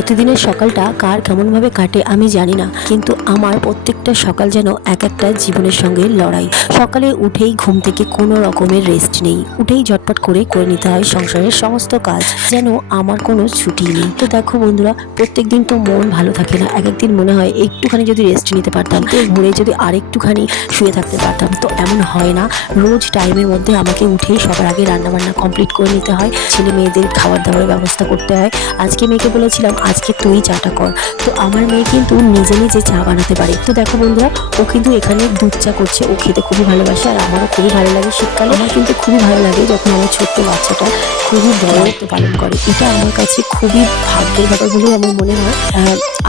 প্রতিদিনের সকালটা কার কেমনভাবে কাটে আমি জানি না, কিন্তু আমার প্রত্যেকটা সকাল যেন এক একটা জীবনের সঙ্গে লড়াই। সকালে উঠেই ঘুম থেকে কোনো রকমের রেস্ট নেই, উঠেই ঝটপট করে নিতে হয় সংসারের সমস্ত কাজ, যেন আমার কোনো ছুটি নেই। তো দেখো বন্ধুরা, প্রত্যেক দিন তো মন ভালো থাকে না, এক একদিন মনে হয় একটুখানি যদি রেস্ট নিতে পারতাম, তো ঘুরে যদি আরেকটুখানি শুয়ে থাকতে পারতাম। তো এমন হয় না, রোজ টাইমের মধ্যে আমাকে উঠেই সবার আগে রান্নাবান্না কমপ্লিট করে নিতে হয়, ছেলে মেয়েদের খাবার দাবারের ব্যবস্থা করতে হয়। আজকে মেয়েকে বলেছিলাম আজকে তুই চাটা কর, তো আমার মেয়ে কিন্তু নিজে নিজে চা বানাতে পারে। তো দেখো বন্ধুরা, ও কিন্তু এখানে দুধ চা করছে, ও খেতে খুবই ভালোবাসে আর আমারও খুবই ভালো লাগে। শীতকালে আমার কিন্তু খুবই ভালো লাগে যখন আমার ছোট্ট বাচ্চাটা খুবই দায়িত্ব পালন করে। এটা আমার কাছে খুবই ভাগ্যের ব্যাপার বলেই আমার মনে হয়।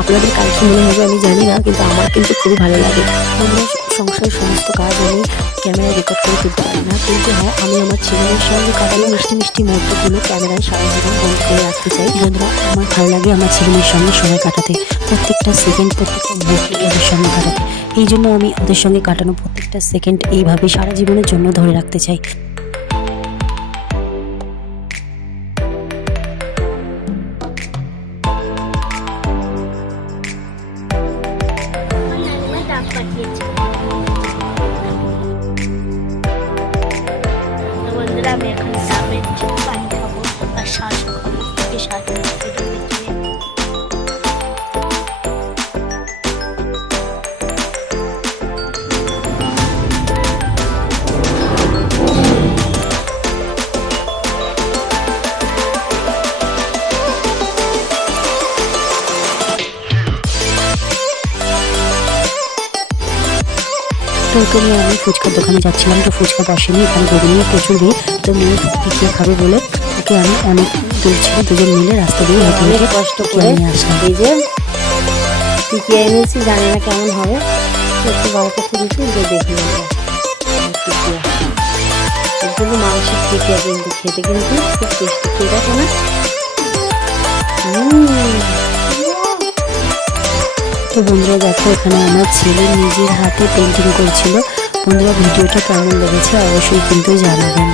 আপনাদের কার কি মনে হবে আমি জানি না, কিন্তু আমার কিন্তু খুবই ভালো লাগে। বন্ধুরা, সংসারের সমস্ত কাজ আমি ক্যামেরায় রেকর্ড করে তুলতে পারি না, কিন্তু হ্যাঁ, আমি আমার ছেলের সঙ্গে কাটানো মিষ্টি মিষ্টি মুহূর্তগুলো ক্যামেরায় সারা জীবন বন্ধ করে রাখতে চাই। বন্ধুরা, আমার ভালো লাগে আমার ছেলেমেয়ের সঙ্গে সময় কাটাতে, প্রত্যেকটা সেকেন্ড প্রত্যেকটা মুহূর্ত ওদের সঙ্গে কাটাতে। এই জন্য আমি ওদের সঙ্গে কাটানো প্রত্যেকটা সেকেন্ড এইভাবে সারা জীবনের জন্য ধরে রাখতে চাই। বন্ধুরা, আমি এখন ডাবের পানি খাবো আর শ্বাস খাবো, শ্বাস তো ওকে নিয়ে আমি ফুচকার দোকানে যাচ্ছিলাম, তো ফুচকা বসেনি, এখানে বেরিয়ে প্রচুর ভিড়। তো মেয়ে পিছিয়ে খাবে বলে ওকে আমি অনেক দূর ছিল, দুজন মিলে রাস্তা দিয়ে হেঁটে হেঁটে কষ্ট করে নিয়ে আসলাম। এই যে টিকিয়ে এনেছি, জানি না কেমন হবে, একটু বড় করতে দিচ্ছি, যে দেখি টিকিয়া এগুলো মাংসের টিকিয়া, কিন্তু খেতে কিন্তু খুব টেস্টি। কে দেখো না, তো বন্ধুরা দেখো, এখানে আমার ছেলে নিজের হাতে পেন্টিং করছিল। বন্ধুরা, ভিডিওটা কেমন লেগেছে অবশ্যই কিন্তু জানাবেন।